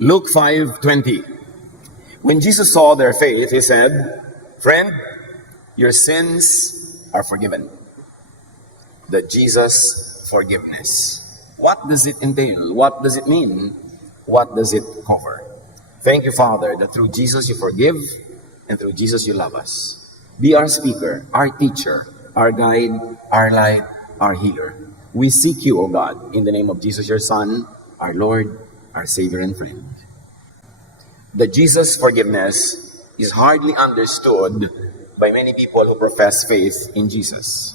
Luke 5:20. When Jesus saw their faith, he said, "Friend, your sins are forgiven." The Jesus forgiveness. What does it entail? What does it mean? What does it cover? Thank you, Father, that through Jesus you forgive and through Jesus you love us. Be our speaker, our teacher, our guide, our light, our healer. We seek you, O God, in the name of Jesus, your Son, our Lord, our Savior and friend. The Jesus forgiveness is hardly understood by many people who profess faith in Jesus.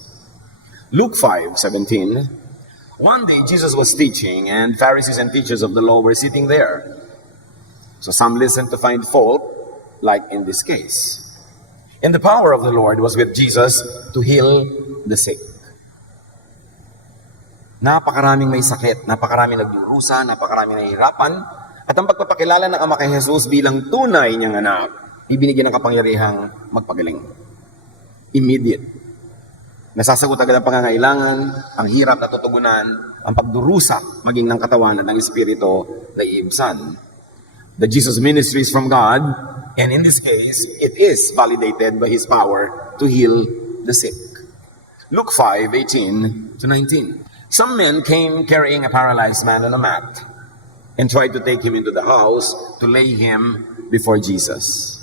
Luke 5:17. One day Jesus was teaching, and Pharisees and teachers of the law were sitting there. So some listened to find fault, like in this case. And the power of the Lord was with Jesus to heal the sick. Napakaraming may sakit, napakaraming nagdurusa, napakaraming nahihirapan, at ang pagpapakilala ng Ama kay Jesus bilang tunay niyang anak, ibinigyan ng kapangyarihang magpagaling. Immediate. Nasasagot agad ang pangangailangan, ang hirap na tutugunan, ang pagdurusa maging ng katawan at ng espiritu na iibsan. The Jesus ministry is from God, and in this case, it is validated by His power to heal the sick. Luke 5:18-19. Some men came carrying a paralyzed man on a mat and tried to take him into the house to lay him before Jesus.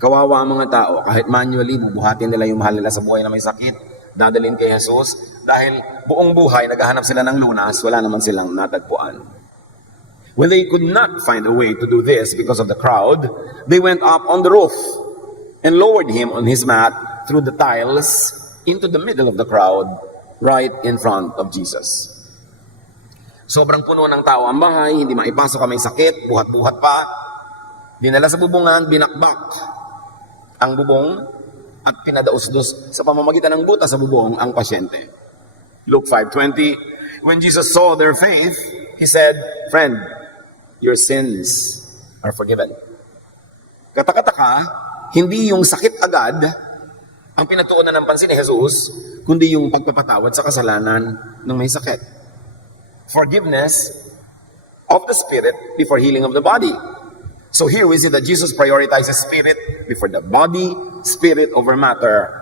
Kawawa ang mga tao, kahit manually, bubuhatin nila yung mahal nila sa buhay na may sakit, dadalhin kay Jesus, dahil buong buhay, naghahanap sila ng lunas, wala naman silang natagpuan. When they could not find a way to do this because of the crowd, they went up on the roof and lowered him on his mat through the tiles into the middle of the crowd, right in front of Jesus. Sobrang puno ng tao ang bahay, hindi maipasok ang may sakit, buhat-buhat pa. Dinala sa bubungan, binakbak ang bubong at pinadausdos sa pamamagitan ng butas sa bubong ang pasyente. Luke 5:20, when Jesus saw their faith, He said, "Friend, your sins are forgiven." Katakataka, hindi yung sakit agad ang pinatuunan ng pansin ni Jesus, kundi yung pagpapatawad sa kasalanan ng may sakit. Forgiveness of the spirit before healing of the body. So here we see that Jesus prioritizes spirit before the body, spirit over matter.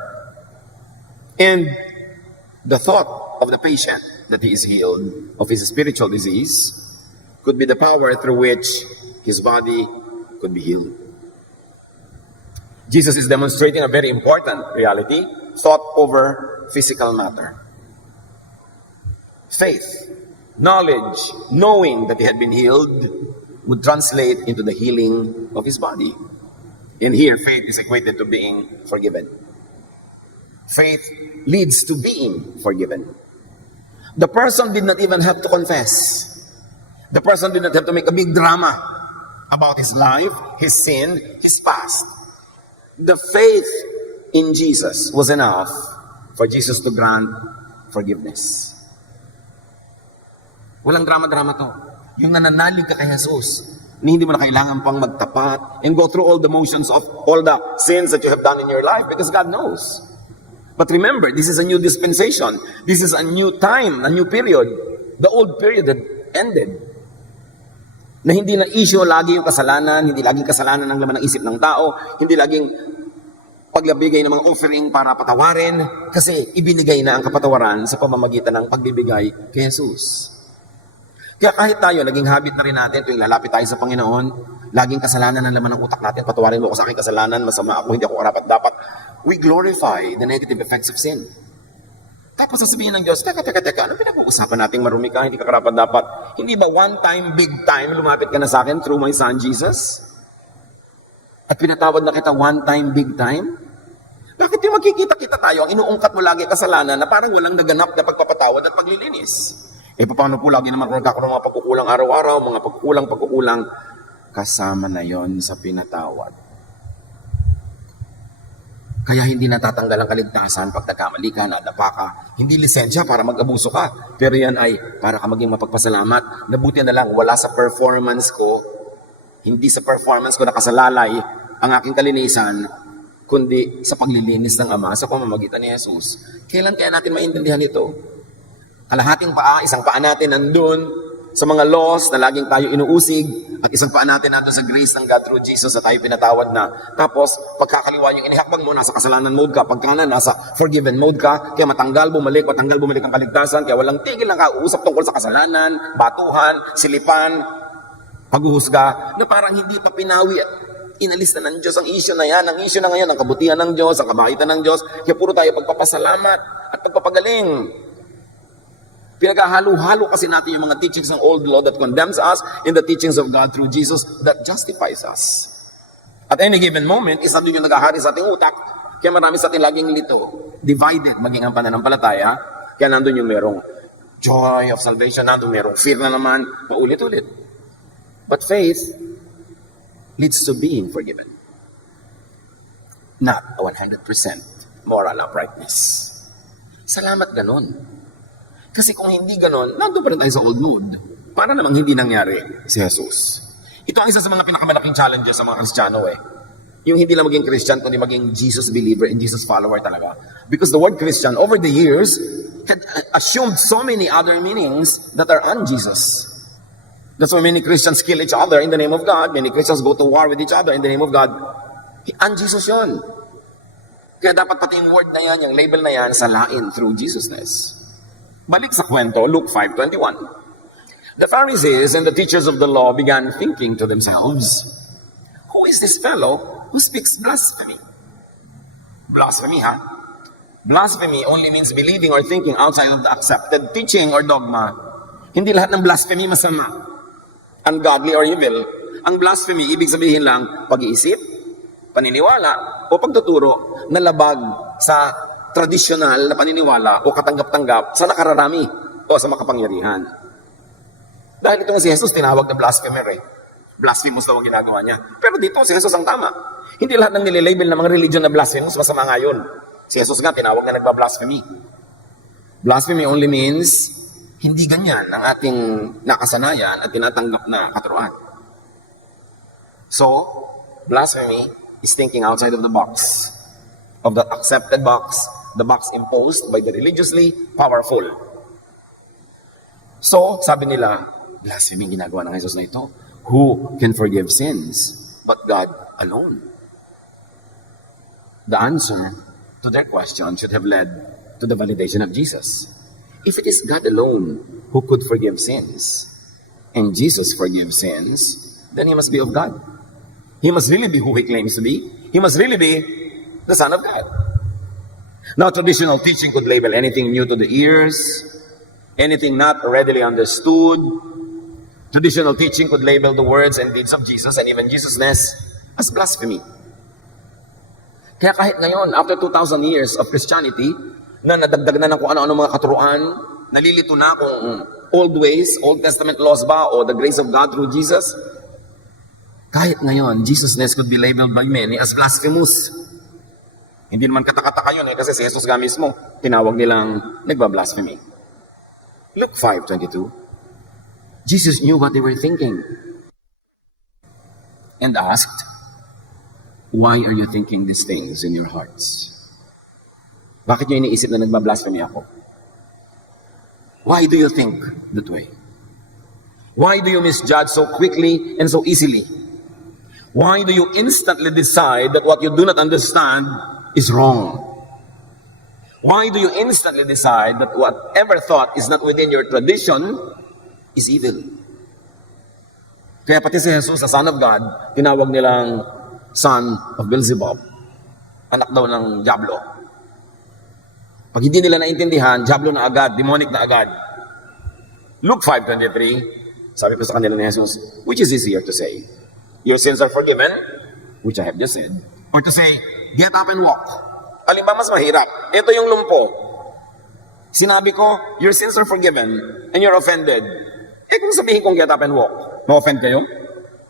And the thought of the patient that he is healed of his spiritual disease could be the power through which his body could be healed. Jesus is demonstrating a very important reality, thought over physical matter. Faith, knowledge, knowing that he had been healed would translate into the healing of his body. And here, faith is equated to being forgiven. Faith leads to being forgiven. The person did not even have to confess. The person did not have to make a big drama about his life, his sin, his past. The faith in Jesus was enough for Jesus to grant forgiveness. Walang drama-drama to. Yung nananalig ka kay Jesus, hindi mo na kailangan pang magtapat and go through all the motions of all the sins that you have done in your life because God knows. But remember, this is a new dispensation. This is a new time, a new period. The old period had ended. Na hindi na issue lagi yung kasalanan, hindi laging kasalanan ang laman ng isip ng tao, hindi laging paglabigay ng mga offering para patawarin, kasi ibinigay na ang kapatawaran sa pamamagitan ng pagbibigay kay Jesus. Kaya kahit tayo, naging habit na rin natin tuwing lalapit tayo sa Panginoon, laging kasalanan ang laman ng utak natin, patawarin mo ako sa aking kasalanan, masama ako, hindi ako karapat-dapat. We glorify the negative effects of sin. Tapos sasabihin ng Diyos, teka, anong pinag-uusapan nating marumi ka, hindi ka karapat-dapat? Hindi ba one time, big time, lumapit ka na sa akin through my Son Jesus? At pinatawad na kita one time, big time? Bakit yung magkikita-kita tayo, ang inuungkat mo lagi kasalanan na parang walang naganap na pagpapatawad at paglilinis? Paano po lagi naman kung nagkakaroon ng mga pagkukulang araw-araw, mga pagkukulang, kasama na yon sa pinatawad. Kaya hindi natatanggal ang kaligtasan pag nagkamali ka, nadapa ka. Hindi lisensya para mag-abuso ka. Pero yan ay para ka maging mapagpasalamat. Nabuti na lang, wala sa performance ko, hindi sa performance ko nakasalalay ang aking kalinisan, kundi sa paglilinis ng Ama sa pamamagitan ni Jesus. Kailan kaya natin maintindihan ito? Kalahating paa, isang paa natin nandun, sa mga laws na laging tayo inuusig, at isang paa natin nandun sa grace ng God through Jesus na tayo pinatawad na. Tapos, pagkakaliwa yung inihakbang mo, nasa kasalanan mode ka, pagkanan, nasa forgiven mode ka, kaya matanggal, bumalik ang kaligtasan, kaya walang tigil ng kausap tungkol sa kasalanan, batuhan, silipan, paghuhusga, na parang hindi pa pinawi, inalis na ng Diyos ang issue na yan. Ang issue na ngayon, ang kabutihan ng Diyos, ang kabaitan ng Diyos, kaya puro tayo pagpapasalamat at pagpapagaling. Pinaghahalo-halo kasi natin yung mga teachings ng old law that condemns us in the teachings of God through Jesus that justifies us. At any given moment, isa doon yung naghahari sa ating utak, kaya marami sa ating laging lito, divided, maging ang pananampalataya, kaya nandun yung merong joy of salvation, nandun merong fear na naman, paulit-ulit. But faith leads to being forgiven. Not a 100% moral uprightness. Salamat ganon. Kasi kung hindi ganon, nandun pa rin tayo sa old mode. Para namang hindi nangyari si Jesus. Ito ang isa sa mga pinakamalaking challenges sa mga Kristiyano Yung hindi lang maging Christian, kundi maging Jesus believer and Jesus follower talaga. Because the word Christian, over the years, had assumed so many other meanings that are un-Jesus. That's why many Christians kill each other in the name of God. Many Christians go to war with each other in the name of God. Un-Jesus yun. Kaya dapat pati yung word na yan, yung label na yan, salain through Jesusness. Balik sa kwento, Luke 5:21. The Pharisees and the teachers of the law began thinking to themselves, "Who is this fellow who speaks blasphemy?" Blasphemy, ha? Blasphemy only means believing or thinking outside of the accepted teaching or dogma. Hindi lahat ng blasphemy masama, ungodly or evil. Ang blasphemy, ibig sabihin lang, pag-iisip, paniniwala, o pagtuturo na labag sa tradisyonal na paniniwala o katanggap-tanggap sa nakararami o sa makapangyarihan. Dahil ito nga si Jesus tinawag na blasphemer Blasphemous daw ang ginagawa niya. Pero dito si Jesus ang tama. Hindi lahat ng nililabel ng mga religion na blasphemous masama ngayon. Si Jesus nga tinawag na nagbablasphemy. Blasphemy only means hindi ganyan ang ating nakasanayan at tinatanggap na katuruan. So, blasphemy is thinking outside of the box, of the accepted box, the box imposed by the religiously powerful. So, sabi nila, blasphemy ginagawa ng Jesus na ito. Who can forgive sins but God alone? The answer to their question should have led to the validation of Jesus. If it is God alone who could forgive sins, and Jesus forgives sins, then He must be of God. He must really be who He claims to be. He must really be the Son of God. Now, traditional teaching could label anything new to the ears, anything not readily understood. Traditional teaching could label the words and deeds of Jesus and even Jesusness as blasphemy. Kaya kahit ngayon, after 2,000 years of Christianity, na nadagdag na ng kung ano-ano mga katuruan, nalilito na kung old ways, Old Testament laws ba, o the grace of God through Jesus, kahit ngayon, Jesusness could be labeled by many as blasphemous. Hindi naman katakataka yun kasi si Jesus nga mismo, tinawag nilang nagbablasphemy. Luke 5:22. Jesus knew what they were thinking and asked, "Why are you thinking these things in your hearts?" Bakit nyo iniisip na nagbablasphemy ako? Why do you think that way? Why do you misjudge so quickly and so easily? Why do you instantly decide that what you do not understand is wrong? Why do you instantly decide that whatever thought is not within your tradition is evil? Kaya pati si Jesus, sa Son of God, tinawag nilang son of Beelzebub. Anak daw ng Diablo. Pag hindi nila naintindihan, Diablo na agad, demonic na agad. Luke 5:23, sabi po sa kanila ni Jesus, which is easier to say? Your sins are forgiven, which I have just said. Or to say, get up and walk. Alin ba mas mahirap? Ito yung lumpo. Sinabi ko, your sins are forgiven, and you're offended. Kung sabihin kong get up and walk, ma-offend kayo?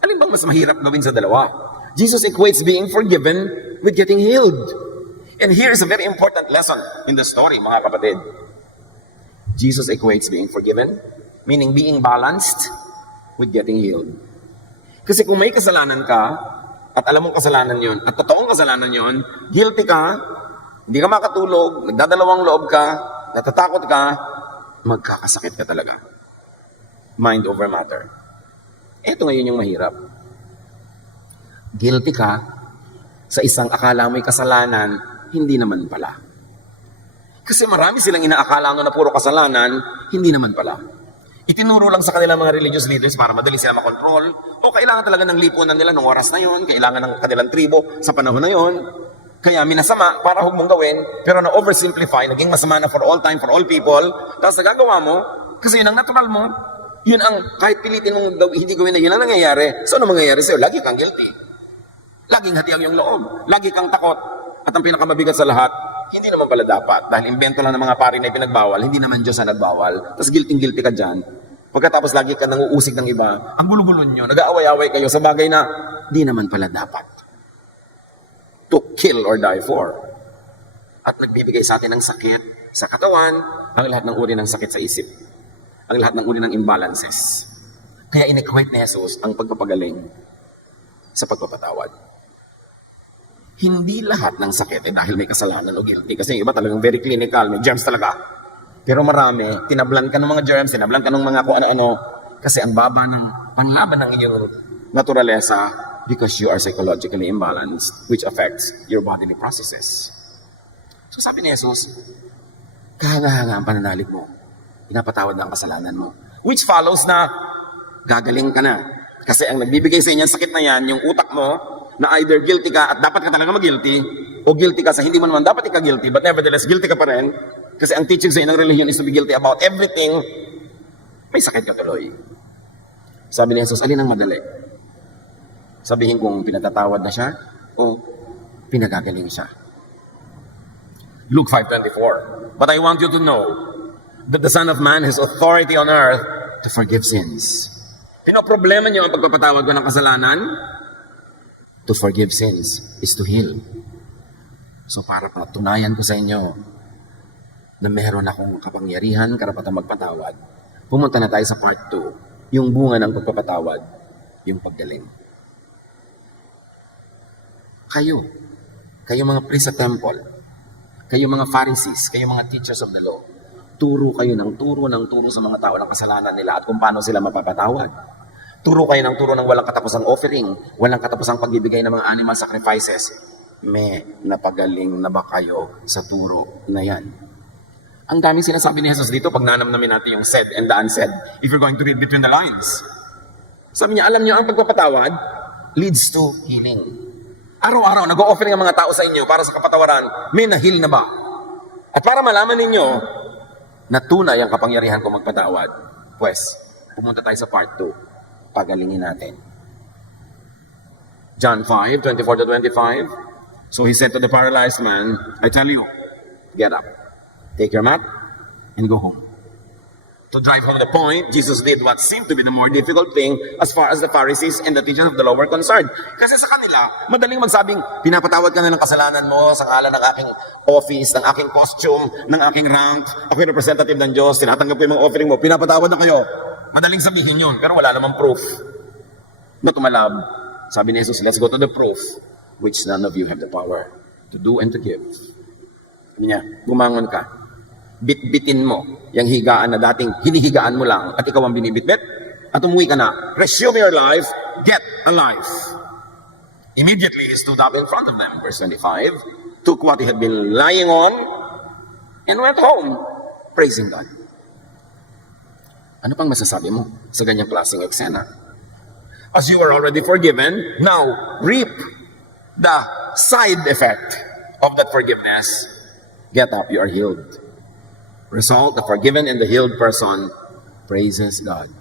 Alin bang mas mahirap gawin sa dalawa? Jesus equates being forgiven with getting healed. And here is a very important lesson in the story, mga kapatid. Jesus equates being forgiven, meaning being balanced, with getting healed. Kasi kung may kasalanan ka, at alam mong kasalanan yon, at totoong kasalanan yon, guilty ka, hindi ka makatulog, nagdadalawang loob ka, natatakot ka, magkakasakit ka talaga. Mind over matter. Ito ngayon yung mahirap. Guilty ka sa isang akala mo'y kasalanan, hindi naman pala. Kasi marami silang inaakala na puro kasalanan, hindi naman pala. Itinuro lang sa kanilang mga religious leaders para madali sila makontrol, o kailangan talaga ng lipunan nila ng oras na yon, kailangan ng kanilang tribo sa panahon na yon. Kaya minasama para huwag mong gawin, pero na-oversimplify, naging masama na for all time, for all people, tapos nagagawa mo, kasi yun ang natural mo, yun ang kahit pilitin mong hindi gawin na yun ang nangyayari. So ano mangyayari sa'yo? Lagi kang guilty. Laging hati ang iyong loob. Lagi kang takot. At ang pinakamabigat sa lahat, hindi naman pala dapat. Dahil invento lang ng mga pari na ipinagbawal, hindi naman Diyos ang nagbawal. Tapos guilty ka dyan. Pagkatapos lagi ka nanguusig ng iba, ang gulo-gulo nyo, nag-aaway-away kayo sa bagay na di naman pala dapat. To kill or die for. At nagbibigay sa atin ng sakit sa katawan, ang lahat ng uri ng sakit sa isip. Ang lahat ng uri ng imbalances. Kaya in-equate ni Jesus ang pagpapagaling sa pagpapatawad. Hindi lahat ng sakit dahil may kasalanan o guilty. Kasi yung iba talagang very clinical, may germs talaga. Pero marami, tinablan ka ng mga germs, tinablan ka ng mga kung ano-ano. Kasi ang baba ng panglaban ng iyong naturalesa because you are psychologically imbalanced, which affects your bodily processes. So sabi ni Jesus, kahanga-hanga ang pananalig mo. Pinapatawad na ang kasalanan mo. Which follows na gagaling ka na. Kasi ang nagbibigay sa inyo sakit na yan, yung utak mo, na either guilty ka at dapat ka talaga mag-guilty, o guilty ka sa hindi mo naman dapat ika-guilty, but nevertheless, guilty ka pa rin. Kasi ang teaching sa inyo ng religion is to be guilty about everything. May sakit ka tuloy. Sabi ni Jesus, alin ang madali? Sabihin kung pinatatawad na siya, o pinagagaling siya. Luke 5:24. But I want you to know that the Son of Man has authority on earth to forgive sins. Pinoproblema niyo ang pagpapatawad ko ng kasalanan? To forgive sins is to heal. So para patunayan ko sa inyo na meron akong kapangyarihan, karapatang magpatawad, pumunta na tayo sa part 2, yung bunga ng pagpapatawad, yung paggaling. Kayo mga priests sa temple, kayo mga Pharisees, kayo mga teachers of the law, turo kayo ng turo sa mga tao ng kasalanan nila at kung paano sila mapapatawad. Turo kayo ng turo ng walang katapusang offering, walang katapusang pagbibigay ng mga animal sacrifices. May napagaling na ba kayo sa turo na yan? Ang daming sinasabi ni Jesus dito pag nanamnamin natin yung said and the unsaid. If you're going to read between the lines. Sabi niya, alam niyo, ang pagpapatawad leads to healing. Araw-araw, nag-o-offering ang mga tao sa inyo para sa kapatawaran, may na-heal na ba? At para malaman ninyo na tunay ang kapangyarihan ko magpatawad, pues, pumunta tayo sa part 2. Pagalingin natin. John 5:24-25. So he said to the paralyzed man, I tell you, get up, take your mat, and go home. To drive home the point, Jesus did what seemed to be the more difficult thing as far as the Pharisees and the teachers of the law were concerned. Kasi sa kanila, madaling magsabing, pinapatawad ka na ng kasalanan mo sa ngalan ng aking office, ng aking costume, ng aking rank, ako'y representative ng Diyos, tinatanggap ko yung mga offering mo, pinapatawad na kayo. Madaling sabihin yun, pero wala namang proof. But tumalab, sabi ni Jesus, let's go to the proof, which none of you have the power to do and to give. Sabi niya, bumangon ka. Bitbitin mo yung higaan na dating hinihigaan mo lang at ikaw ang binibitbit at umuwi ka na. Resume your life, get a life. Immediately, he stood up in front of them, verse 25, took what he had been lying on, and went home, praising God. Ano pang masasabi mo sa ganyang klaseng eksena? As you are already forgiven, now reap the side effect of that forgiveness. Get up, you are healed. Result, the forgiven and the healed person praises God.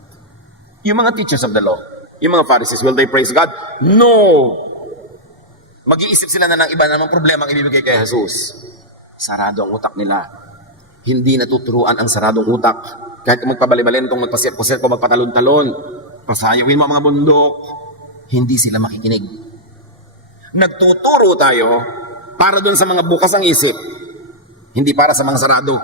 Yung mga teachers of the law, yung mga Pharisees, will they praise God? No! Mag-iisip sila na ng iba namang problema ang ibibigay kay Jesus. Sarado ang utak nila. Hindi natuturuan ang saradong utak. Kahit kung magpabali-balin itong magpasir-pusir ko, magpatalon-talon, pasayawin mo ang mga bundok, hindi sila makikinig. Nagtuturo tayo para doon sa mga bukas ang isip, hindi para sa mga sarado.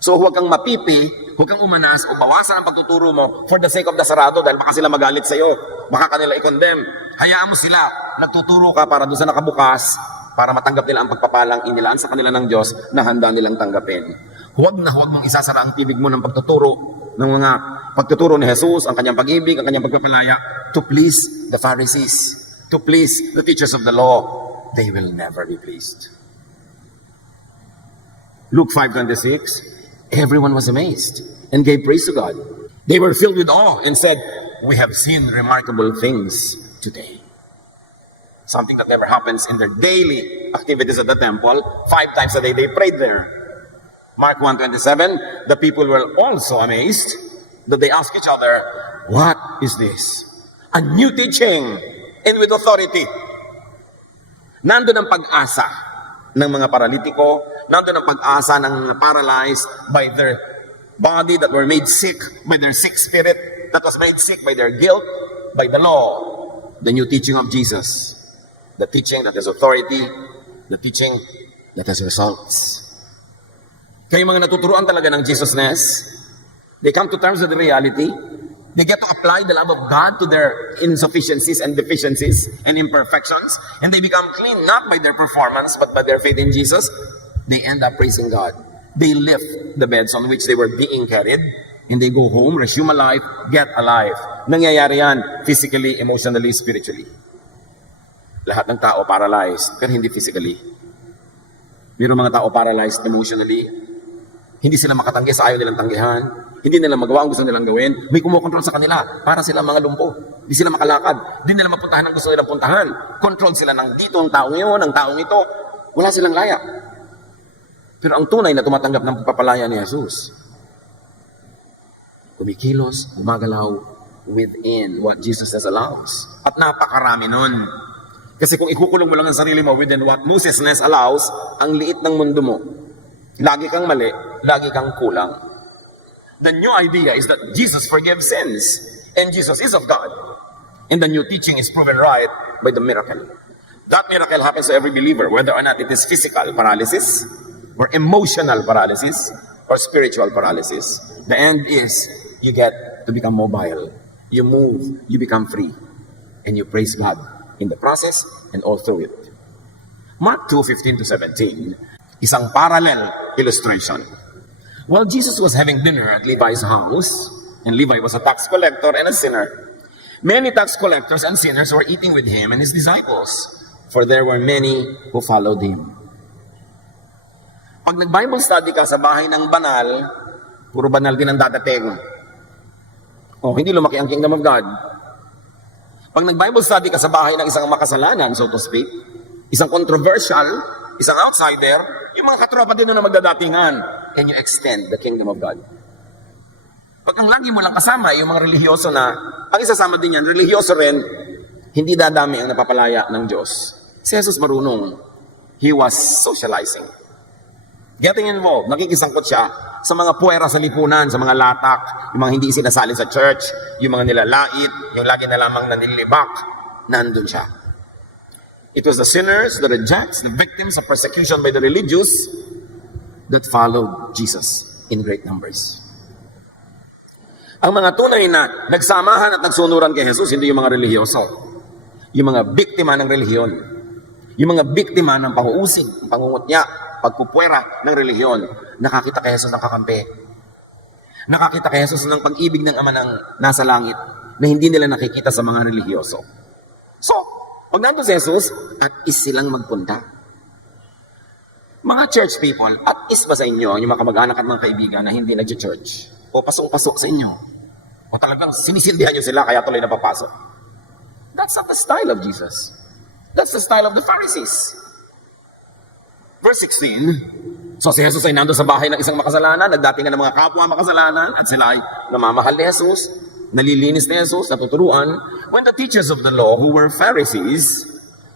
So huwag kang mapipi, huwag kang umanas o bawasan ang pagtuturo mo for the sake of the sarado dahil baka sila magalit sa iyo, baka kanila i-condemn. Hayaan mo sila, nagtuturo ka para doon sa nakabukas, para matanggap nila ang pagpapalang inilaan sa kanila ng Diyos na handa nilang tanggapin. Huwag na huwag mong isasara ang tibig mo ng pagtuturo ng mga pagtuturo ni Jesus, ang kanyang pag-ibig, ang kanyang pagpapalaya, to please the Pharisees, to please the teachers of the law, they will never be pleased. Luke 5:26, everyone was amazed and gave praise to God. They were filled with awe and said, we have seen remarkable things today. Something that never happens in their daily activities at the temple. 5 times a day they prayed there. Mark 1:27, the people were also amazed that they asked each other, what is this? A new teaching and with authority. Nandun ang pag-asa ng mga paralitiko, nandun ang pag-asa ng mga paralyzed by their body that were made sick, by their sick spirit that was made sick by their guilt, by the law, the new teaching of Jesus. The teaching that has authority, the teaching that has results. Kaya mga natuturuan talaga ng Jesusness, they come to terms with the reality. They get to apply the love of God to their insufficiencies and deficiencies and imperfections. And they become clean not by their performance but by their faith in Jesus. They end up praising God. They lift the beds on which they were being carried. And they go home, resume a life, get a life. Nangyayari yan physically, emotionally, spiritually. Lahat ng tao paralyzed, pero hindi physically. Pero mga tao paralyzed emotionally, hindi sila makatanggi sa ayaw nilang tanggihan, hindi nila magawa ang gusto nilang gawin, may kumukontrol sa kanila, para sila mga lumpo. Hindi sila makalakad, hindi nila mapuntahan ang gusto nilang puntahan. Control sila ng dito, ang taong yun, ang taong ito. Wala silang laya. Pero ang tunay na tumatanggap ng pagpapalaya ni Jesus, kumikilos, gumagalaw within what Jesus has allows. At napakarami nun. Kasi kung ikukulong mo lang ang sarili mo within what Mosesness allows, ang liit ng mundo mo. Lagi kang mali, lagi kang kulang. The new idea is that Jesus forgives sins, and Jesus is of God. And the new teaching is proven right by the miracle. That miracle happens to every believer, whether or not it is physical paralysis, or emotional paralysis, or spiritual paralysis. The end is, you get to become mobile. You move, you become free. And you praise God in the process and all through it. Mark 2:15-17, isang parallel illustration. While Jesus was having dinner at Levi's house, and Levi was a tax collector and a sinner, many tax collectors and sinners were eating with him and his disciples, for there were many who followed him. Pag nag-Bible study ka sa bahay ng banal, puro banal din ang dadating. Hindi lumaki ang kingdom of God. Pag nag-Bible study ka sa bahay ng isang makasalanan, so to speak, isang controversial, isang outsider, yung mga katropa din na magdadatingan, and you extend the kingdom of God. Pag ang lagi mo lang kasama, yung mga religyoso na, ang isasama din yan, religyoso rin, hindi dadami ang napapalaya ng Diyos. Si Jesus marunong. He was socializing. Getting involved, nakikisangkot siya sa mga puwera sa lipunan, sa mga latak, yung mga hindi sinasali sa church, yung mga nilalait, yung lagi na lamang nanilibak, nandun siya. It was the sinners, the rejects, the victims of persecution by the religious that followed Jesus in great numbers. Ang mga tunay na nagsamahan at nagsunuran kay Jesus, hindi yung mga religyoso. Yung mga biktima ng relihiyon. Yung mga biktima ng panguusig, pangungutya, pagpupwera ng relihiyon. Nakakita kay Jesus ng kakampi. Nakakita kay Jesus ng pag-ibig ng Ama ng nasa langit na hindi nila nakikita sa mga religyoso. So, pag nandun si Jesus, at is silang magpunta. Mga church people, at is ba sa inyo, yung mga kamag-anak at mga kaibigan na hindi nag-church? O pasok-pasok sa inyo? O talagang sinisilbihan nyo sila kaya tuloy na papasok? That's not the style of Jesus. That's the style of the Pharisees. Verse 16, so si Jesus ay nandun sa bahay ng isang makasalanan, nagdatingan ng mga kapwa makasalanan, at sila ay namamahal ni Jesus, nalilinis ni Jesus, natuturuan. When the teachers of the law, who were Pharisees,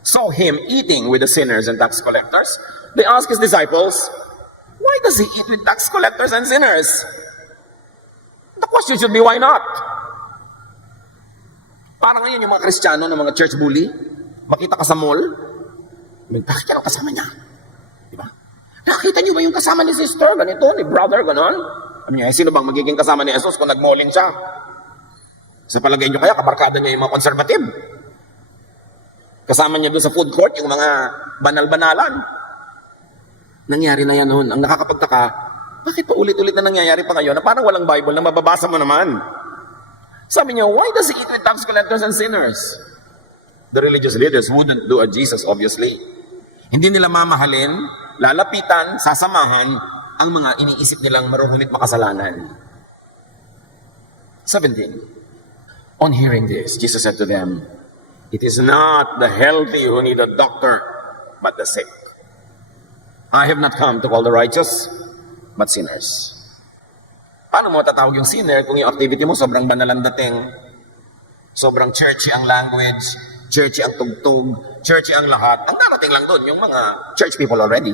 saw him eating with the sinners and tax collectors, they asked his disciples, why does he eat with tax collectors and sinners? The question should be, why not? Parang ngayon yung mga Kristiyano ng mga church bully, makita ka sa mall, bakit ka kasama niya? Diba? Nakita niyo ba yung kasama ni sister, ganito, ni brother, ganon? Sabi niya, sino bang magiging kasama ni Jesus kung nag-malling siya? Sa palagay niyo kaya, kabarkada niya yung mga conservative. Kasama niya doon sa food court, yung mga banal-banalan. Nangyari na yan noon. Ang nakakapagtaka, bakit pa ulit-ulit na nangyayari pa ngayon na parang walang Bible na mababasa mo naman? Sabi niya, why does he eat with tax collectors and sinners? The religious leaders wouldn't do a Jesus, obviously. Hindi nila mamahalin, lalapitan, sasamahan ang mga iniisip nilang marurumit makasalanan. 17. On hearing this, Jesus said to them, it is not the healthy who need a doctor, but the sick. I have not come to call the righteous, but sinners. Paano mo tatawag yung sinner kung yung activity mo sobrang banal ang dating, sobrang churchy ang language, churchy ang tugtog, churchy ang lahat? Ang darating lang doon, yung mga church people already.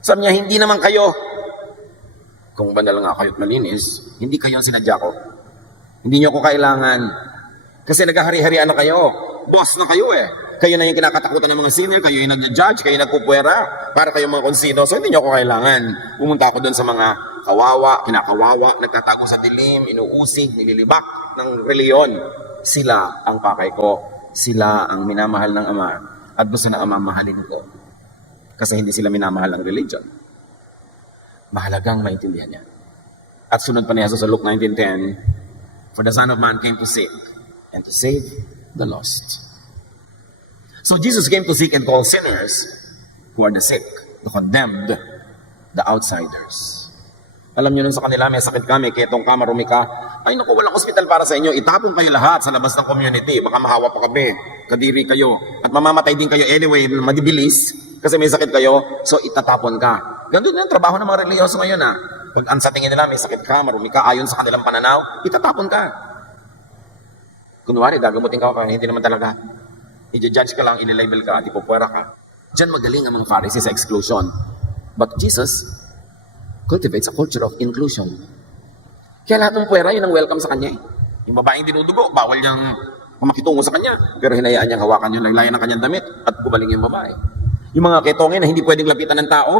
Sabi niya, hindi naman kayo. Kung banal nga kayo't malinis, hindi kayo ang sinadya ko. Hindi niyo ako kailangan. Kasi naghahari-harian na kayo. Boss na kayo eh. Kayo na yung kinakatakutan ng mga sinner, kayo yung nag-judge, kayo nagpupwera, para kayo mga konsino. So hindi niyo ako kailangan. Pumunta ako doon sa mga kawawa, kinakawawa, nagtatago sa dilim, inuusig, nililibak ng reliyon. Sila ang pakay ko. Sila ang minamahal ng Ama. At gusto na Ama mahalin ko. Kasi hindi sila minamahal ng religion. Mahalagang maintindihan niya. At sunod pa ni Jesus sa Luke 19:10, for the Son of Man came to seek and to save the lost. So Jesus came to seek and call sinners who are the sick, the condemned, the outsiders. Alam niyo nun sa kanila, may sakit ka, may ketong ka, marumi ka. Ay naku, walang ospital para sa inyo. Itapon kayo lahat sa labas ng community. Baka mahawa pa kami. Kadiri kayo. At mamamatay din kayo anyway, madibilis. Kasi may sakit kayo, so itatapon ka. Ganun din ang trabaho ng mga religyoso ngayon ha. Pag ang sa tingin nila, may sakit ka, marumi ka, ayon sa kanilang pananaw, itatapon ka. Kunwari, gagamutin ka pa, hindi naman talaga. I-judge ka lang, ililabel ka, at ipupwera ka. Diyan magaling ang mga Pharisees sa exclusion. But Jesus cultivates a culture of inclusion. Kaya lahat ng pwera, yun ang welcome sa kanya. Yung babaeng dinudugo, bawal niyang makitungo sa kanya. Pero hinayaan niyang hawakan yung laylayan ng kanyang damit at gumaling yung babae. Yung mga ketongin na hindi pwedeng lapitan ng tao,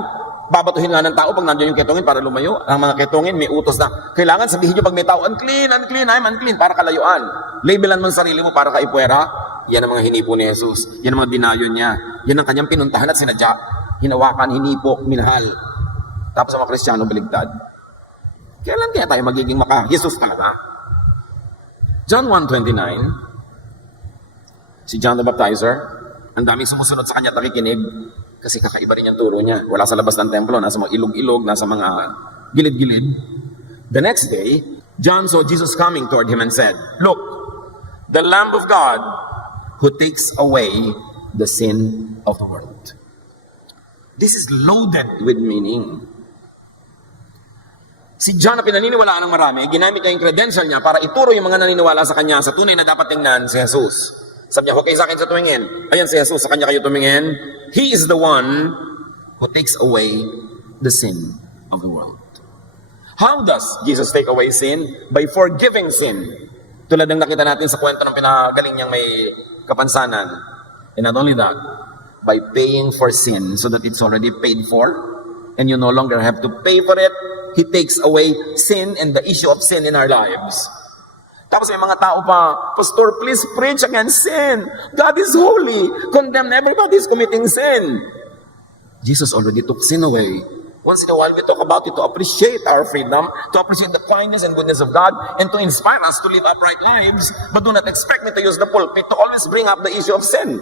babatuhin nga ng tao pag nandiyan yung ketongin para lumayo. Ang mga ketongin may utos na, kailangan sabihin nyo pag may tao, unclean, unclean, I'm unclean, para kalayuan. Labelan mo ang sarili mo para kaipwera. Yan ang mga hinipo ni Jesus. Yan ang mga dinayon niya. Yan ang kanyang pinuntahan at sinadya. Hinawakan, hinipo, minahal. Tapos ang mga Kristiyano baligtad. Kailan kaya tayo magiging Jesus talaga? John 1:29, si John the Baptizer, ang daming sumusunod sa kanya at nakikinig kasi kakaiba rin yung turo niya. Wala sa labas ng templo, nasa mga ilog-ilog, nasa mga gilid-gilid. The next day, John saw Jesus coming toward him and said, look, the Lamb of God who takes away the sin of the world. This is loaded with meaning. Si John na pinaniniwalaan ng marami, ginamit niya yung credential niya para ituro yung mga naniniwala sa kanya sa tunay na dapat tingnan si Jesus. Sabi niya, huwag kayo sa akin sa tumingin. Ayan si Jesus, sa kanya kayo tumingin. He is the one who takes away the sin of the world. How does Jesus take away sin? By forgiving sin. Tulad ng nakita natin sa kwento ng pinagaling niyang may kapansanan. And not only that, by paying for sin so that it's already paid for and you no longer have to pay for it. He takes away sin and the issue of sin in our lives. Tapos may mga tao pa, Pastor, please preach against sin. God is holy. Condemn everybody is committing sin. Jesus already took sin away. Once in a while, we talk about it to appreciate our freedom, to appreciate the kindness and goodness of God, and to inspire us to live upright lives. But do not expect me to use the pulpit to always bring up the issue of sin.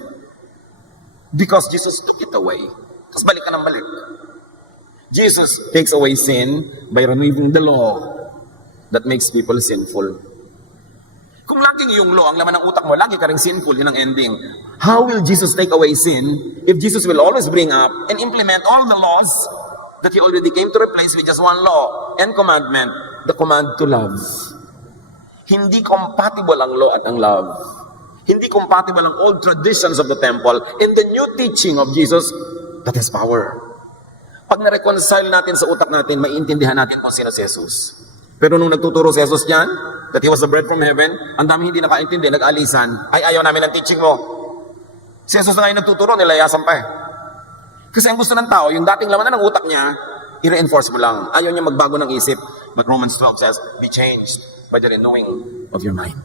Because Jesus took it away. Tapos balik ka ng balik. Jesus takes away sin by removing the law that makes people sinful. Kung laging yung law, ang laman ng utak mo, lagi ka rin sinful, yun ang ending. How will Jesus take away sin if Jesus will always bring up and implement all the laws that He already came to replace with just one law and commandment, the command to love? Hindi compatible ang law at ang love. Hindi compatible ang old traditions of the temple and the new teaching of Jesus that has power. Pag na-reconcile natin sa utak natin, maiintindihan natin kung sino si Jesus. Pero nung nagtuturo si Jesus niyan, that He was the bread from heaven, ang dami hindi nakaintindi, nag-alisan, ay ayaw namin ang teaching mo. Si Jesus na ngayon nagtuturo, nilayasan pa eh. Kasi ang gusto ng tao, yung dating laman na ng utak niya, i-reinforce mo lang. Ayaw niya magbago ng isip. But Romans 12 says, be changed by the renewing of your mind.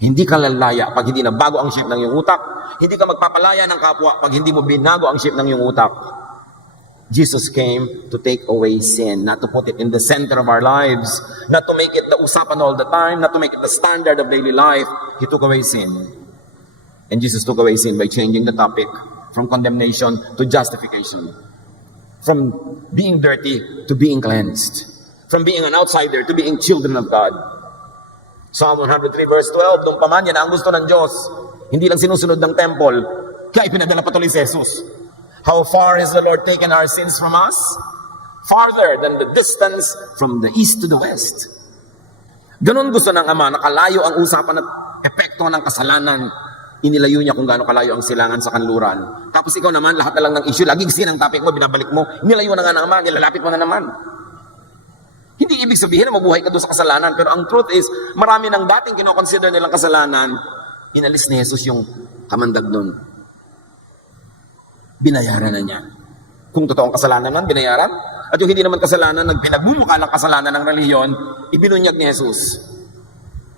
Hindi ka lalaya pag hindi na bago ang shape ng iyong utak. Hindi ka magpapalaya ng kapwa pag hindi mo binago ang shape ng iyong utak. Jesus came to take away sin, not to put it in the center of our lives, not to make it the usapan all the time, not to make it the standard of daily life. He took away sin. And Jesus took away sin by changing the topic from condemnation to justification, from being dirty to being cleansed, from being an outsider to being children of God. Psalm 103 verse 12, nung paman yan ang gusto ng Diyos, hindi lang sinusunod ng temple, kaya ipinadala patuloy si Jesus. How far has the Lord taken our sins from us? Farther than the distance from the east to the west. Ganon gusto ng Ama, nakalayo ang usapan at epekto ng kasalanan. Inilayo niya kung gaano kalayo ang silangan sa kanluran. Tapos ikaw naman, lahat na lang ng issue, laging sin ang topic mo, binabalik mo. Inilayo na nga ng Ama, nilalapit mo na naman. Hindi ibig sabihin na mabuhay ka doon sa kasalanan, pero ang truth is, marami ng dating kinoconsider nilang kasalanan, inalis ni Jesus yung kamandag doon. Binayaran na niya. Kung totoong kasalanan man, binayaran. At yung hindi naman kasalanan, nagpinagmumukha ng kasalanan ng reliyon, ibinunyag ni Jesus.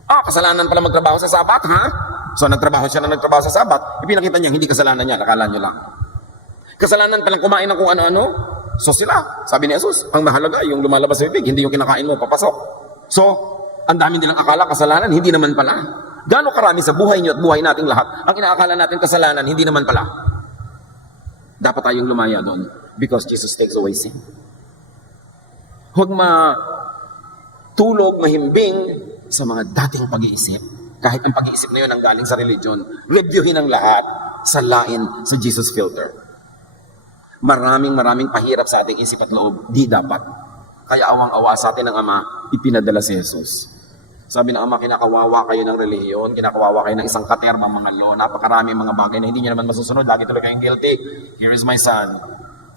Kasalanan pala magtrabaho sa Sabat, ha? So nagtrabaho siya na nagtrabaho sa Sabat, ipinakita niya, hindi kasalanan niya, nakala niyo lang. Kasalanan palang kumain ng kung ano-ano, so sila, sabi ni Jesus, ang mahalaga, yung lumalabas sa bibig, hindi yung kinakain mo, papasok. So, ang dami nilang akala kasalanan, hindi naman pala. Gaano karami sa buhay niyo at buhay nating lahat, ang inaakala natin kasalanan, hindi naman pala. Dapat tayong lumaya doon because Jesus takes away sin. Huwag matulog, mahimbing sa mga dating pag-iisip. Kahit ang pag-iisip na yun ang galing sa religion, reviewin ang lahat, salain sa Jesus filter. Maraming pahirap sa ating isip at loob, di dapat. Kaya awang-awa sa atin ng Ama, ipinadala si Jesus. Sabi ng Ama, kinakawawa kayo ng relihiyon, kinakawawa kayo ng isang katermang mga law, napakarami mga bagay na hindi niyo naman masusunod, lagi tuloy kayong guilty. Here is my son.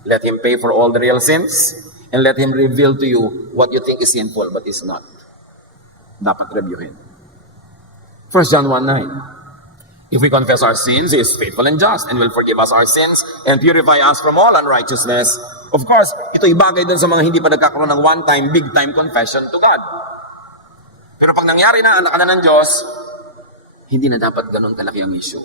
Let him pay for all the real sins, and let him reveal to you what you think is sinful but is not. Dapat reviewin. 1 John 1:9. If we confess our sins, He is faithful and just, and will forgive us our sins, and purify us from all unrighteousness. Of course, ito'y bagay dun sa mga hindi pa nagkakaroon ng one-time, big-time confession to God. Pero pag nangyari na, anak ka na ng Diyos, hindi na dapat ganun kalaki ang issue.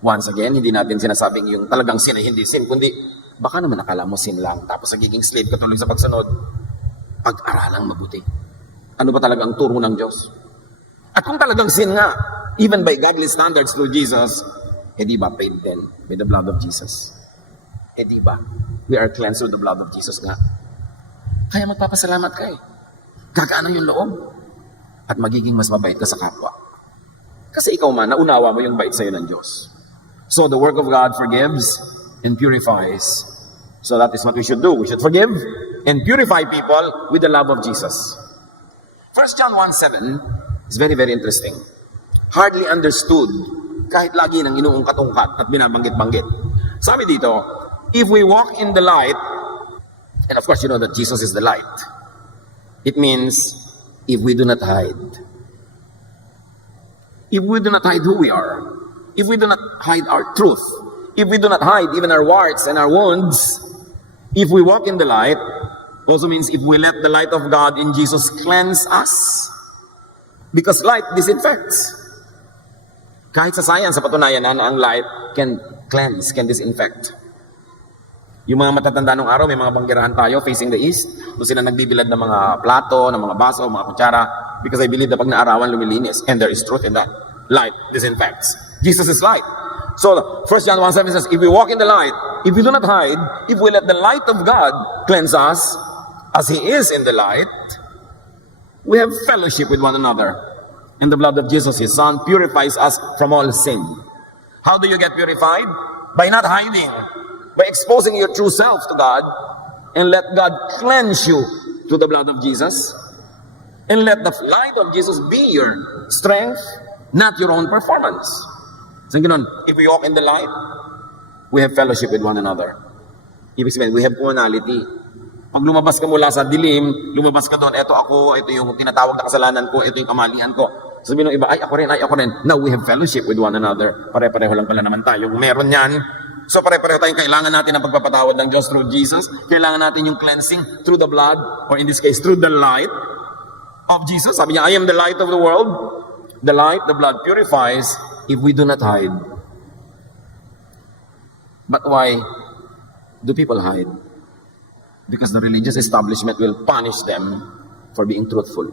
Once again, hindi natin sinasabing yung talagang sin ay hindi sin, kundi baka naman akala mo sin lang, tapos nagiging slave ka tuloy sa pagsunod. Pag-aralang mabuti. Ano ba talaga ang turo ng Diyos? At kung talagang sin nga, even by godly standards through Jesus, di ba paid then by the blood of Jesus? Di ba? We are cleansed through the blood of Jesus nga. Kaya magpapasalamat ka eh. Gagaano yung loob at magiging mas mabait ka sa kapwa. Kasi ikaw man, naunawa mo yung bait sa'yo ng Diyos. So the work of God forgives and purifies. So that is what we should do. We should forgive and purify people with the love of Jesus. 1 John 1:7 is very interesting. Hardly understood kahit lagi nang inuungkat-ungkat at binabanggit-banggit. Sabi dito, if we walk in the light, and of course you know that Jesus is the light. It means, if we do not hide. If we do not hide who we are. If we do not hide our truth. If we do not hide even our warts and our wounds. If we walk in the light, also means if we let the light of God in Jesus cleanse us. Because light disinfects. Kahit sa science, sa patunayan na ang light can cleanse, can disinfect. Yung mga matatanda nung araw, may mga banggerahan tayo facing the east. Doon sila nagbibilad ng mga plato, ng mga baso, mga kutsara. Because I believe na pag naarawan, lumilinis. And there is truth in that. Light disinfects. Jesus is light. So, 1 John 1:7 says, if we walk in the light, if we do not hide, if we let the light of God cleanse us, as He is in the light, we have fellowship with one another. And the blood of Jesus, His Son, purifies us from all sin. How do you get purified? By not hiding. By exposing your true self to God, and let God cleanse you through the blood of Jesus, and let the light of Jesus be your strength, not your own performance. So, if we walk in the light, we have fellowship with one another. Ibig sabihin, we have commonality. Pag lumabas ka mula sa dilim, lumabas ka doon, eto ako, ito yung tinatawag na kasalanan ko, ito yung kamalian ko. Sabihin ng iba, ay ako rin. Now we have fellowship with one another. Pare-pareho lang pala naman tayo. Meron yan. So pare-pareho tayong kailangan natin ang pagpapatawad ng Diyos through Jesus. Kailangan natin yung cleansing through the blood, or in this case, through the light of Jesus. Sabi niya, I am the light of the world. The light, the blood purifies if we do not hide. But why Do people hide? Because the religious establishment will punish them for being truthful.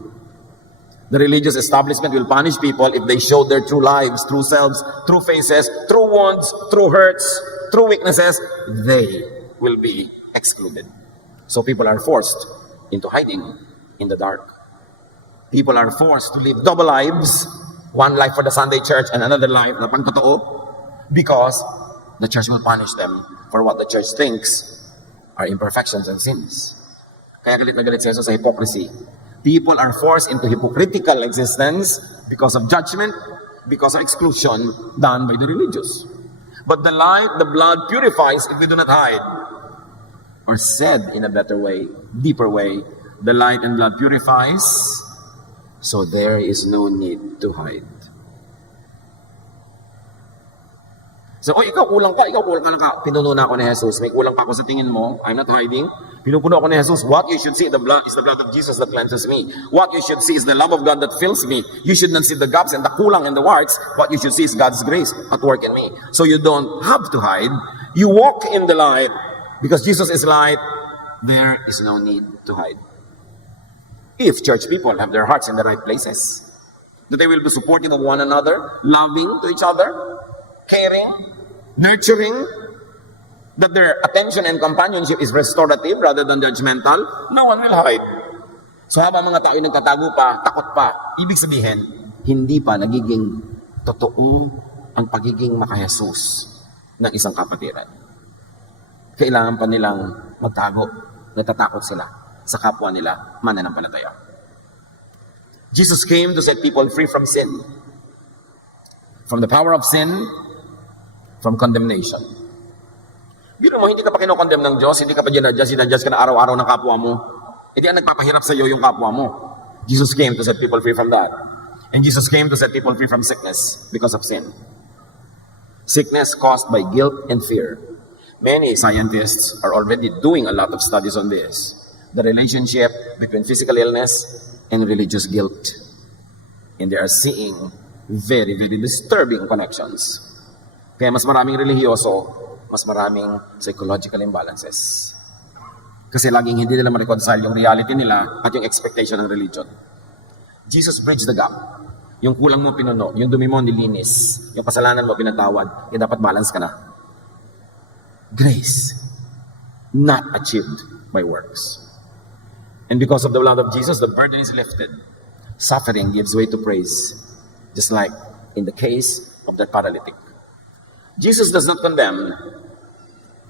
The religious establishment will punish people if they show their true lives, true selves, true faces, true wounds, true hurts, true weaknesses. They will be excluded. So people are forced into hiding in the dark. People are forced to live double lives, one life for the Sunday church and another life na pangtotoo, because the church will punish them for what the church thinks are imperfections and sins. Kaya galit na galit si Jesus sa hypocrisy. People are forced into hypocritical existence because of judgment, because of exclusion done by the religious. But the light, the blood purifies if we do not hide. Or said in a better way, deeper way, the light and blood purifies, so there is no need to hide. So, ikaw kulang ka na. Pinuno na ako ni Jesus. May kulang pa ako sa tingin mo. I'm not hiding. Pinupuno ako ni Jesus. What you should see the blood is the blood of Jesus that cleanses me. What you should see is the love of God that fills me. You should not see the gaps and the kulang and the warts. What you should see is God's grace at work in me. So you don't have to hide. You walk in the light. Because Jesus is light, there is no need to hide. If church people have their hearts in the right places, that they will be supportive of one another, loving to each other, caring, nurturing, that their attention and companionship is restorative rather than judgmental, no one will hide. So habang mga tao ay nagtatago pa, takot pa, ibig sabihin, hindi pa nagiging totoo ang pagiging maka-Jesus ng isang kapatiran. Kailangan pa nilang magtago, natatakot sila sa kapwa nila mananampalataya. Jesus came to set people free from sin, from the power of sin, from condemnation. Biro mo, hindi ka pa kinokondem ng Diyos, hindi ka pa sinadjust ka na araw-araw ng kapwa mo. Hindi ang nagpapahirap sa iyo yung kapwa mo. Jesus came to set people free from that. And Jesus came to set people free from sickness because of sin. Sickness caused by guilt and fear. Many scientists are already doing a lot of studies on this. The relationship between physical illness and religious guilt. And they are seeing very, very disturbing connections. Kaya mas maraming relihiyoso, mas maraming psychological imbalances. Kasi laging hindi nila ma-reconcile yung reality nila at yung expectation ng religion. Jesus bridged the gap. Yung kulang mo pinuno, yung dumi mo nilinis, yung kasalanan mo pinatawad, yung dapat balance ka na. Grace, not achieved by works. And because of the blood of Jesus, the burden is lifted. Suffering gives way to praise. Just like in the case of that paralytic. Jesus does not condemn.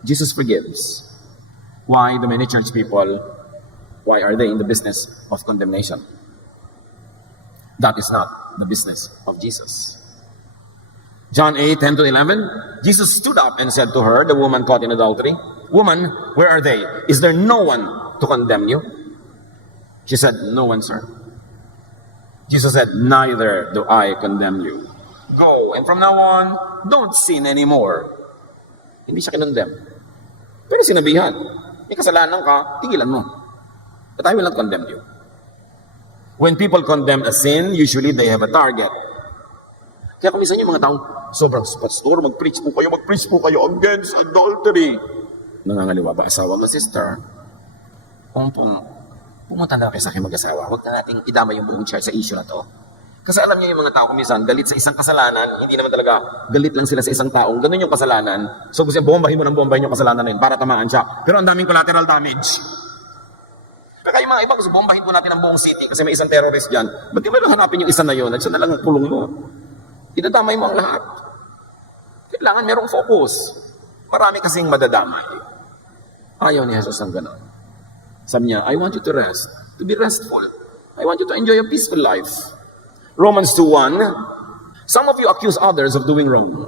Jesus forgives. Why the many church people, why are they in the business of condemnation? That is not the business of Jesus. John 8:10-11, Jesus stood up and said to her, the woman caught in adultery, "Woman, where are they? Is there no one to condemn you?" She said, "No one, sir." Jesus said, "Neither do I condemn you. Go, and from now on, don't sin anymore." Hindi siya kinondem. Pero sinabihan, may kasalanan ka, tigilan mo. But I will not condemn you. When people condemn a sin, usually they have a target. Kaya kung minsan yung mga taong, sobrang pastor, mag-preach po kayo against adultery. Nangangaliwa ba asawa mo, sister? Kung pumunta na kayo sa akin mag-asawa, huwag na nating idama yung buong church sa issue na to. Kasi alam niyo yung mga tao kumisan, galit sa isang kasalanan, hindi naman talaga galit lang sila sa isang taong, ganun yung kasalanan. So gusto niya, bombahin mo yung kasalanan na yun para tamaan siya. Pero ang daming collateral damage. Kaya yung mga iba, gusto bombahin po natin ang buong city kasi may isang terrorist dyan. Ba't di ba lang hanapin yung isa na yun at siya na lang ang pulong mo? Idadamay mo ang lahat. Kailangan merong focus. Marami kasing madadamay. Ayaw ni Jesus ng gano'n. Sabi niya, I want you to rest, to be restful. I want you to enjoy a peaceful life. Romans 2:1, some of you accuse others of doing wrong.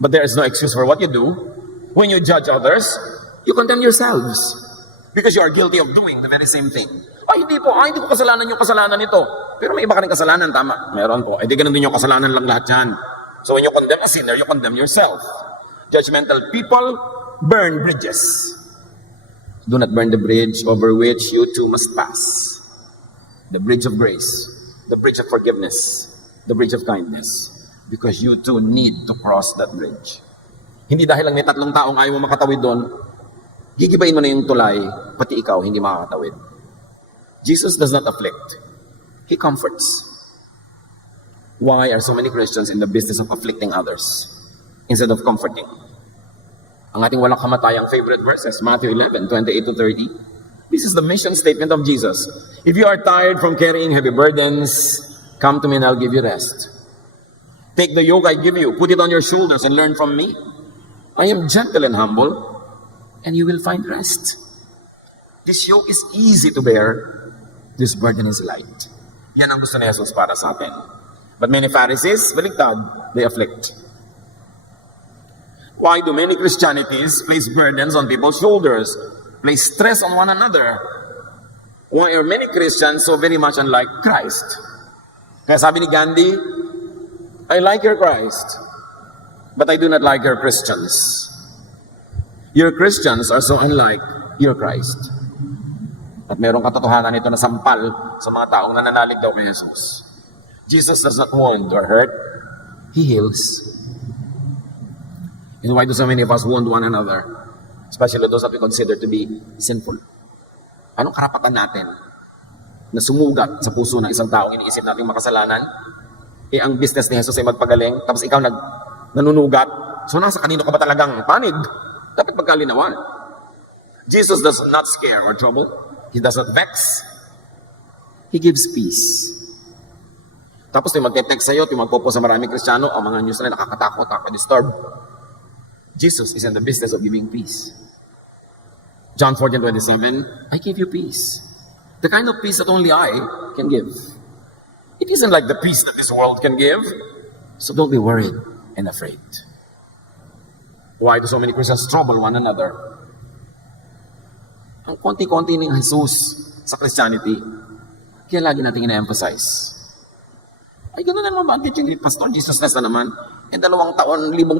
But there is no excuse for what you do. When you judge others, you condemn yourselves. Because you are guilty of doing the very same thing. Hindi ko kasalanan yung kasalanan nito. Pero may iba ka rin kasalanan, tama. Meron po. Di ganun din yung kasalanan lang lahat yan. So when you condemn a sinner, you condemn yourself. Judgmental people burn bridges. Do not burn the bridge over which you too must pass. The bridge of grace. The bridge of forgiveness, the bridge of kindness, because you too need to cross that bridge. Hindi dahil lang may tatlong taong ayaw mo makatawid doon, gigibain mo na yung tulay, pati ikaw hindi makakatawid. Jesus does not afflict. He comforts. Why are so many Christians in the business of afflicting others instead of comforting? Ang ating walang kamatayang favorite verses, Matthew 11, 28 to 30. This is the mission statement of Jesus. If you are tired from carrying heavy burdens, come to me and I'll give you rest. Take the yoke I give you, put it on your shoulders and learn from me. I am gentle and humble, and you will find rest. This yoke is easy to bear. This burden is light. Yan ang gusto ni Jesus para sa atin. But many Pharisees, baligtad, they afflict. Why do many Christianities place burdens on people's shoulders, place stress on one another? Why are many Christians so very much unlike Christ? Kaya sabi ni Gandhi, I like your Christ, but I do not like your Christians. Your Christians are so unlike your Christ. At merong katotohanan nito na sampal sa mga taong nananalig daw kay Jesus. Jesus does not wound or hurt. He heals. And why do so many of us wound one another? Especially those that we consider to be sinful. Anong karapatan natin na sumugat sa puso ng isang taong iniisip nating makasalanan? Eh, ang business ni Jesus ay magpagaling, tapos ikaw nanunugat. So nasa kanino ka ba talagang panig? Dapat magkalinawan. Jesus does not scare or trouble. He does not vex. He gives peace. Tapos yung magte-text sa'yo, yung magpopo sa maraming Kristiyano, ang mga news na nakakatakot, nakaka-disturb. Jesus is in the business of giving peace. John 14:27, I give you peace. The kind of peace that only I can give. It isn't like the peace that this world can give. So don't be worried and afraid. Why do so many Christians trouble one another? Ang konti-konti ng Jesus sa Christianity, kaya lagi natin ina-emphasize. Ay, gano'n na naman, teaching ni Pastor, Jesusness na naman. Eh, 2,000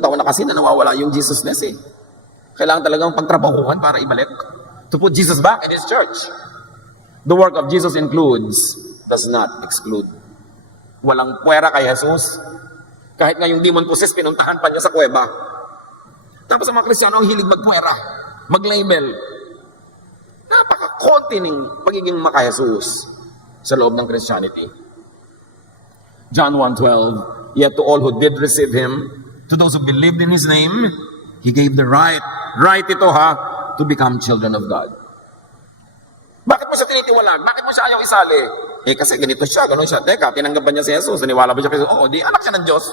taon na kasi na nawawala yung Jesusness eh. Kailangan talagang pagtrabahuhan para ibalik. To put Jesus back in His church. The work of Jesus includes, does not exclude. Walang puwera kay Jesus. Kahit nga yung demon possessed, pinuntahan pa niya sa kuweba. Tapos ang mga Kristiyano ang hilig magpuwera, mag-label. Napaka-konti ng pagiging maka-Jesus sa loob ng Christianity. John 1:12, yet to all who did receive Him, to those who believed in His name, He gave the right ito to become children of God. Bakit mo siya tinitiwalag? Bakit mo siya ayaw isali? Eh kasi ganito siya, gano'n siya. Teka, tinanggap ba niya si Jesus? Naniwala ba siya kay Jesus? Oo, di anak siya ng Diyos.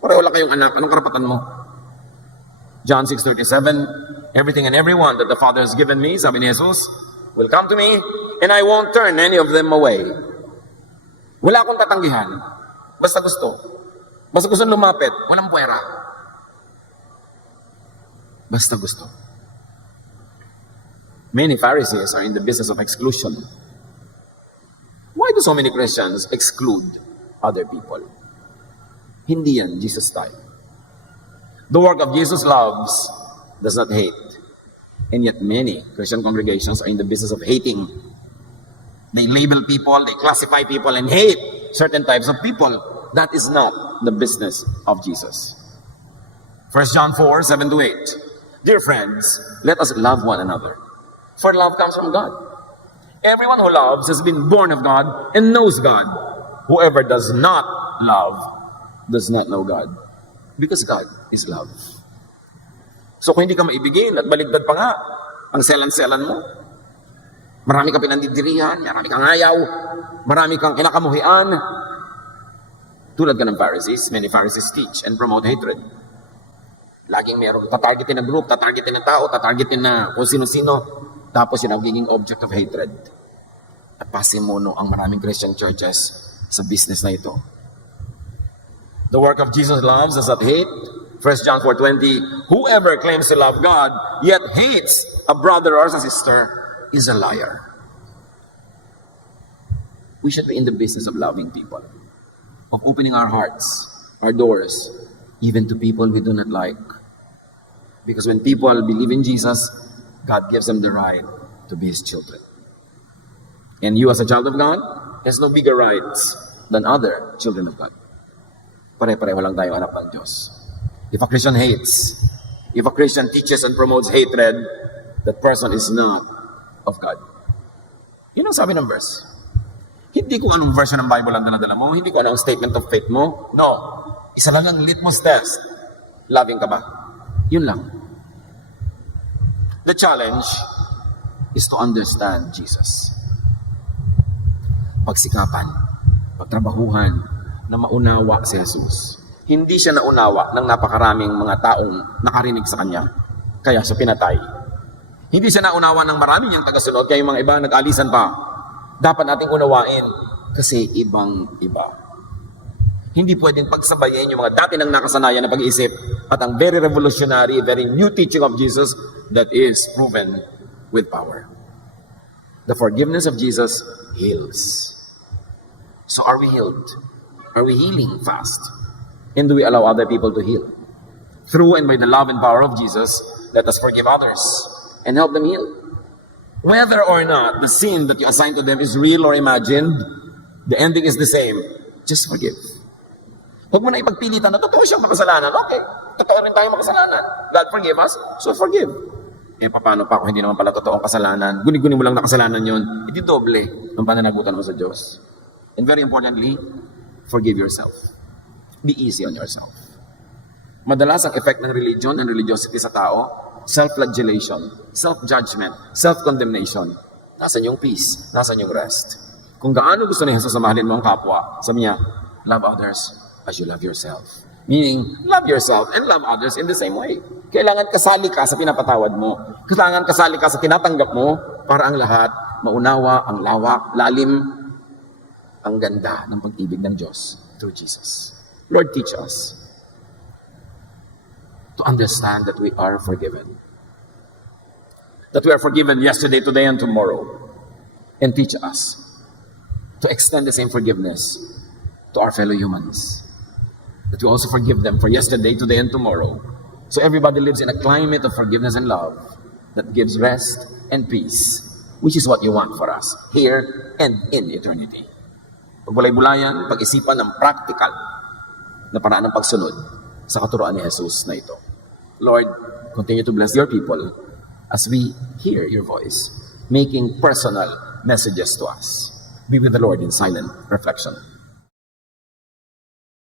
Pareho lang kayong anak. Anong karapatan mo? John 6:37, everything and everyone that the Father has given me, sabi ni Jesus, will come to me, and I won't turn any of them away. Wala akong tatanggihan. Basta gusto. Basta gusto lumapit. Walang puwera. Basta gusto. Many Pharisees are in the business of exclusion. Why do so many Christians exclude other people? Hindi yan Jesus style. The work of Jesus loves, does not hate. And yet many Christian congregations are in the business of hating. They label people, they classify people, and hate certain types of people. That is not the business of Jesus. 1 John 4:7-8. Dear friends, let us love one another. For love comes from God. Everyone who loves has been born of God and knows God. Whoever does not love does not know God. Because God is love. So kung hindi ka maibigin at baligtad pa nga, ang selan-selan mo, marami kang pinandidirihan, marami kang ayaw, marami kang kinakamuhian. Tulad ka ng Pharisees, many Pharisees teach and promote hatred. Laging meron, tatargetin na group, tatargetin na tao, tatargetin na kung sino-sino, tapos yun ang nagiging object of hatred. At pasimuno ang maraming Christian churches sa business na ito. The work of Jesus loves does not hate. 1 John 4:20, whoever claims to love God, yet hates a brother or a sister, is a liar. We should be in the business of loving people, of opening our hearts, our doors, even to people we do not like. Because when people believe in Jesus, God gives them the right to be His children. And you as a child of God, has no bigger rights than other children of God. Pare-pareho lang tayo anak ng Diyos. If a Christian hates, if a Christian teaches and promotes hatred, that person is not of God. Yun ang sabi ng verse. Hindi kung anong version ng Bible ang dala-dala mo, hindi kung anong statement of faith mo. No. Isa lang ang litmus test. Loving ka ba? Yun lang. The challenge is to understand Jesus. Pagsikapan, pagtrabahuhan, na maunawa si Jesus. Hindi siya naunawa ng napakaraming mga taong nakarinig sa kanya. Kaya siya pinatay. Hindi siya naunawa ng marami niyang tagasunod, kaya yung mga iba nag-alisan pa. Dapat nating unawain kasi ibang-iba. Hindi pwedeng pagsabayin yung mga dati nang nakasanayan na pag-iisip at ang very revolutionary, very new teaching of Jesus that is proven with power. The forgiveness of Jesus heals. So are we healed? Are we healing fast? And do we allow other people to heal? Through and by the love and power of Jesus, let us forgive others and help them heal. Whether or not the sin that you assign to them is real or imagined, the ending is the same. Just forgive. Huwag mo na ipagpilitan na totoo siyang makasalanan. Okay, totoo rin tayo makasalanan. God forgive us, so forgive. Eh, paano pa kung hindi naman pala totoong kasalanan? Guni-guni mo lang na kasalanan yun, hindi doble ang pananagutan mo sa Diyos. And very importantly, forgive yourself. Be easy on yourself. Madalas ang effect ng religion and religiosity sa tao, self-flagellation, self-judgment, self-condemnation. Nasaan yung peace? Nasaan yung rest? Kung gaano gusto ni Jesus na mahalin mo ang kapwa, sabi niya, love others as you love yourself. Meaning, love yourself and love others in the same way. Kailangan kasali ka sa pinapatawad mo. Kailangan kasali ka sa tinatanggap mo para ang lahat maunawa ang lawak, lalim, ang ganda ng pag-ibig ng Diyos through Jesus. Lord, teach us to understand that we are forgiven. That we are forgiven yesterday, today, and tomorrow. And teach us to extend the same forgiveness to our fellow humans. That we also forgive them for yesterday, today, and tomorrow. So everybody lives in a climate of forgiveness and love that gives rest and peace, which is what you want for us, here and in eternity. Pagbulay-bulayan, pag-isipan ng practical na paraan ng pagsunod sa katuroan ni Jesus na ito. Lord, continue to bless your people as we hear your voice, making personal messages to us. Be with the Lord in silent reflection.